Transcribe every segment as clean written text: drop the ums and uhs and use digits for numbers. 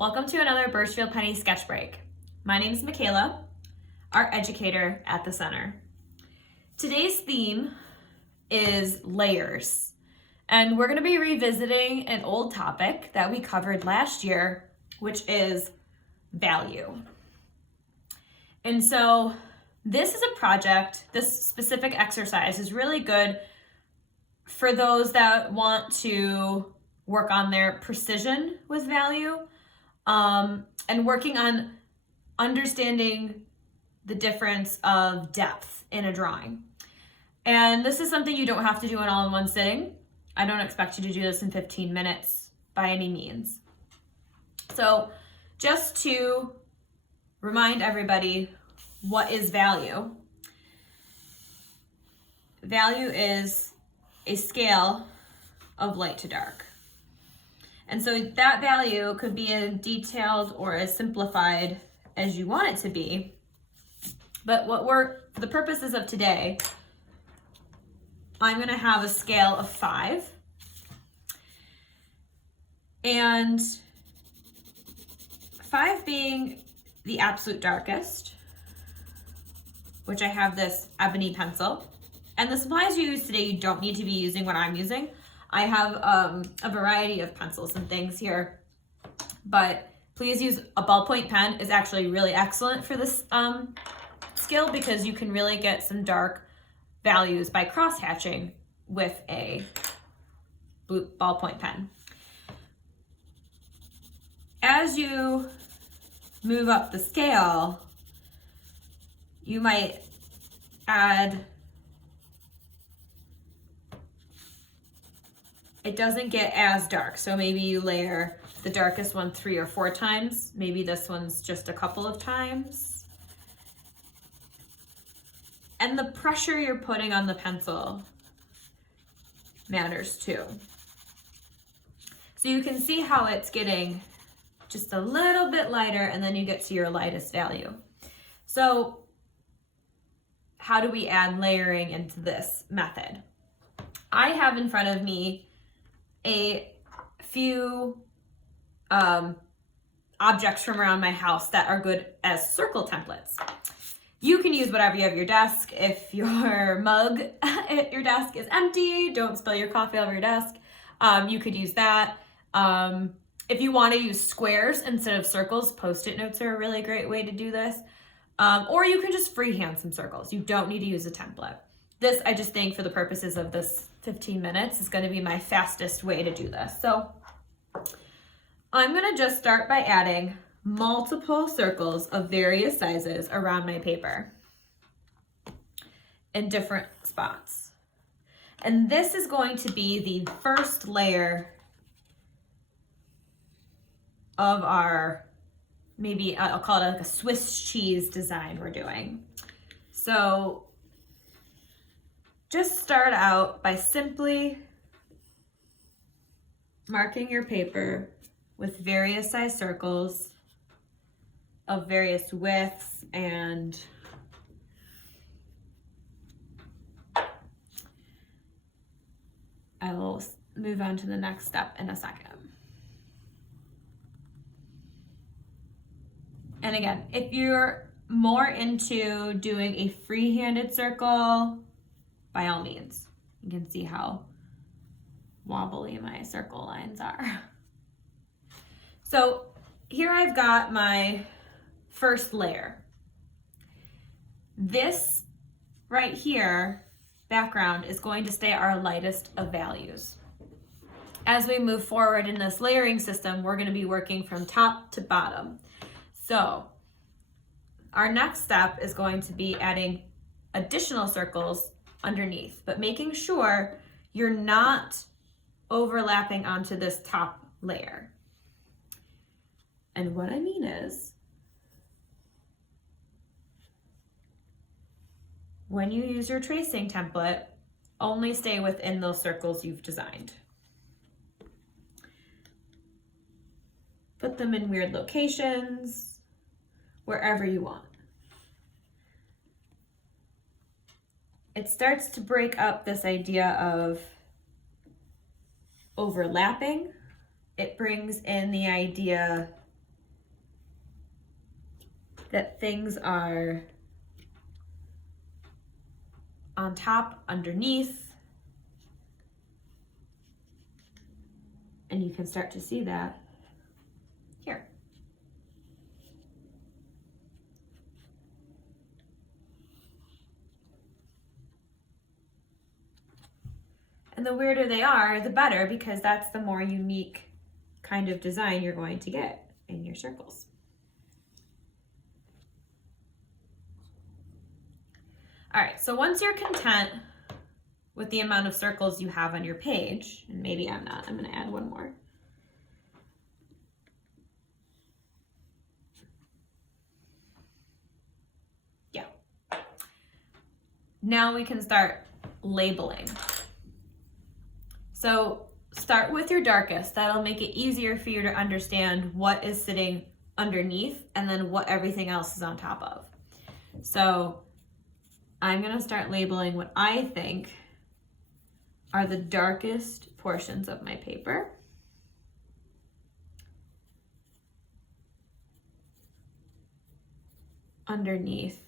Welcome to another Burchfield Penney sketch break. My name is Michaela, art educator at the center. Today's theme is layers, and we're going to be revisiting an old topic that we covered last year, which is value. And so this is a project, this specific exercise is really good for those that want to work on their precision with value. And working on understanding the difference of depth in a drawing. And this is something you don't have to do all in one sitting. I don't expect you to do this in 15 minutes by any means. So just to remind everybody, what is value? Value is a scale of light to dark. And so that value could be as detailed or as simplified as you want it to be. But for the purposes of today, I'm going to have a scale of 5. And 5 being the absolute darkest, which I have this ebony pencil. And the supplies you use today, you don't need to be using what I'm using. I have a variety of pencils and things here, but please use a ballpoint pen. Is actually really excellent for this skill because you can really get some dark values by cross-hatching with a ballpoint pen. As you move up the scale, you might add. It doesn't get as dark, so maybe you layer the darkest one 3 or 4 times. Maybe this one's just a couple of times. And the pressure you're putting on the pencil matters too. So you can see how it's getting just a little bit lighter, and then you get to your lightest value. So how do we add layering into this method? I have in front of me a few objects from around my house that are good as circle templates. You can use whatever you have at your desk. If your mug at your desk is empty, don't spill your coffee over your desk. You could use that. If you want to use squares instead of circles, Post-it notes are a really great way to do this. Or you can just freehand some circles. You don't need to use a template. This, I just think for the purposes of this 15 minutes, is going to be my fastest way to do this. So I'm going to just start by adding multiple circles of various sizes around my paper in different spots. And this is going to be the first layer of our, maybe I'll call it like a Swiss cheese design we're doing. So just start out by simply marking your paper with various size circles of various widths, and I will move on to the next step in a second. And again, if you're more into doing a free-handed circle, by all means. You can see how wobbly my circle lines are. So here I've got my first layer. This right here, background, is going to stay our lightest of values. As we move forward in this layering system, we're going to be working from top to bottom. So our next step is going to be adding additional circles underneath, but making sure you're not overlapping onto this top layer. And what I mean is, when you use your tracing template, only stay within those circles you've designed. Put them in weird locations, wherever you want. It starts to break up this idea of overlapping. It brings in the idea that things are on top, underneath, and you can start to see that here. And the weirder they are, the better, because that's the more unique kind of design you're going to get in your circles. All right, so once you're content with the amount of circles you have on your page, and maybe I'm not, I'm gonna add one more. Yeah. Now we can start labeling. So start with your darkest. That'll make it easier for you to understand what is sitting underneath and then what everything else is on top of. So I'm gonna start labeling what I think are the darkest portions of my paper. Underneath.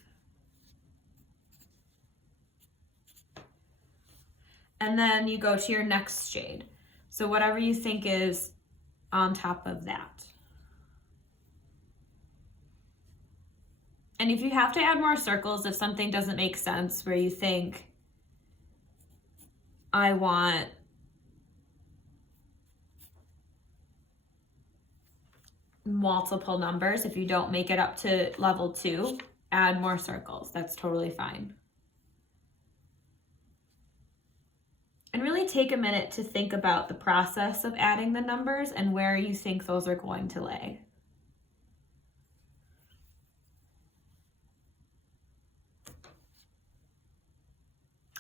And then you go to your next shade. So whatever you think is on top of that. And if you have to add more circles, if something doesn't make sense where you think, I want multiple numbers, if you don't make it up to level 2, add more circles. That's totally fine. And really take a minute to think about the process of adding the numbers and where you think those are going to lay.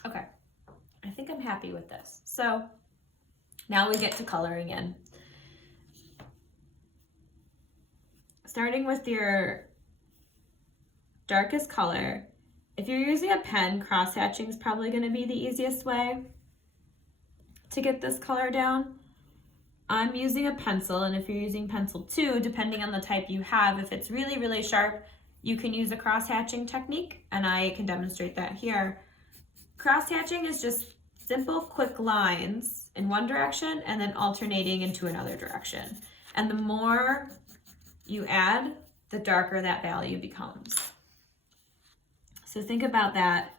Okay, I think I'm happy with this. So now we get to coloring in. Starting with your darkest color, if you're using a pen, cross-hatching is probably going to be the easiest way to get this color down. I'm using a pencil, and if you're using pencil 2, depending on the type you have, if it's really, really sharp, you can use a cross-hatching technique, and I can demonstrate that here. Cross-hatching is just simple, quick lines in one direction and then alternating into another direction. And the more you add, the darker that value becomes. So think about that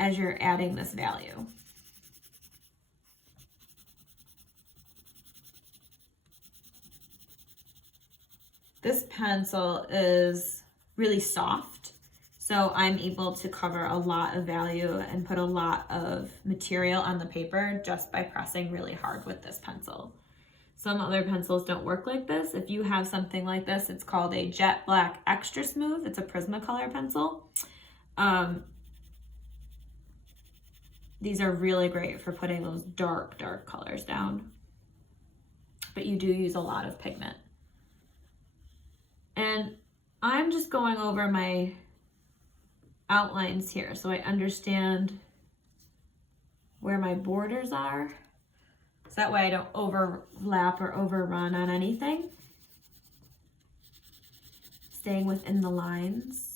as you're adding this value. This pencil is really soft, so I'm able to cover a lot of value and put a lot of material on the paper just by pressing really hard with this pencil. Some other pencils don't work like this. If you have something like this, it's called a Jet Black Extra Smooth. It's a Prismacolor pencil. These are really great for putting those dark, dark colors down. But you do use a lot of pigment. And I'm just going over my outlines here so I understand where my borders are. So that way I don't overlap or overrun on anything. Staying within the lines.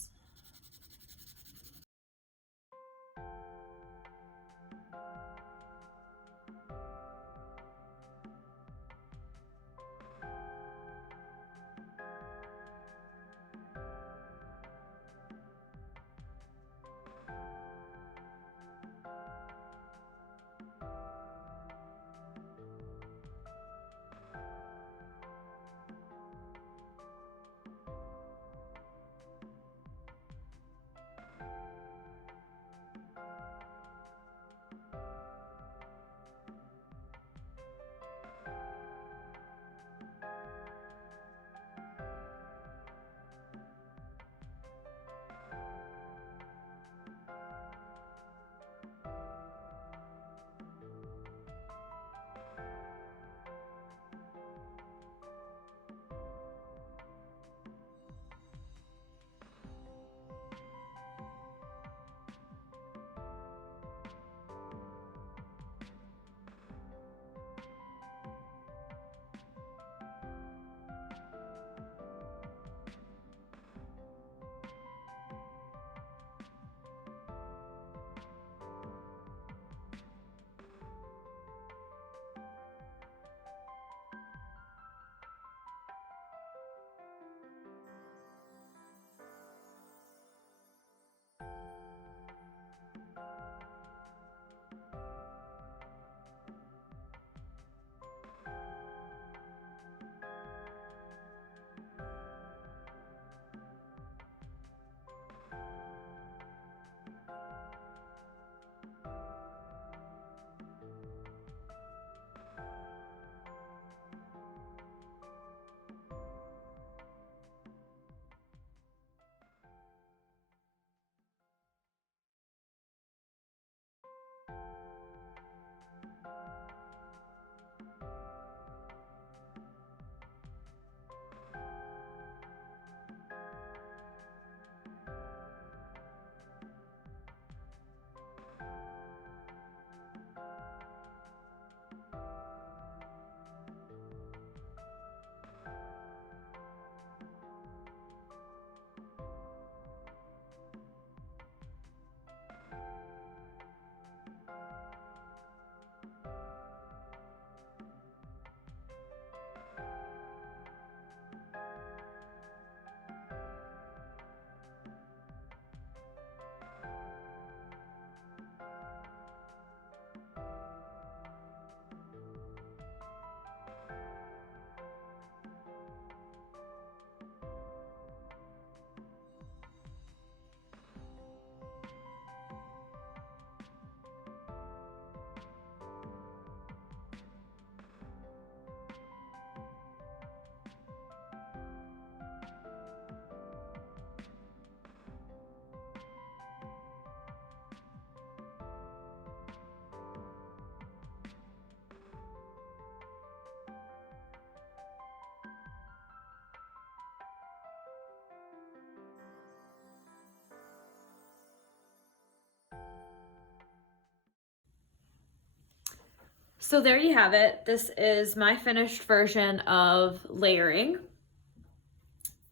So there you have it. This is my finished version of layering.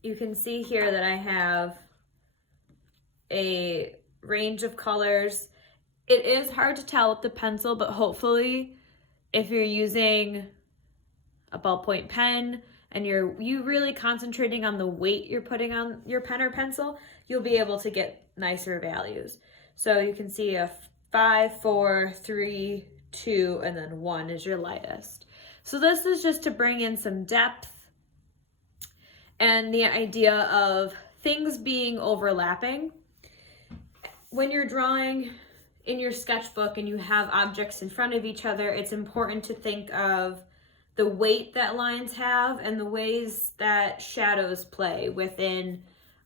You can see here that I have a range of colors. It is hard to tell with the pencil, but hopefully if you're using a ballpoint pen and you're really concentrating on the weight you're putting on your pen or pencil, you'll be able to get nicer values. So you can see a 5, 4, 3, 2, and then 1 is your lightest. So this is just to bring in some depth and the idea of things being overlapping. When you're drawing in your sketchbook and you have objects in front of each other, it's important to think of the weight that lines have and the ways that shadows play within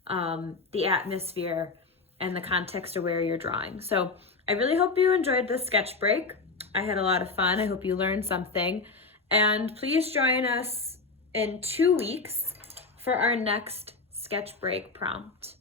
the atmosphere and the context of where you're drawing. So I really hope you enjoyed this sketch break. I had a lot of fun. I hope you learned something. And please join us in 2 weeks for our next sketch break prompt.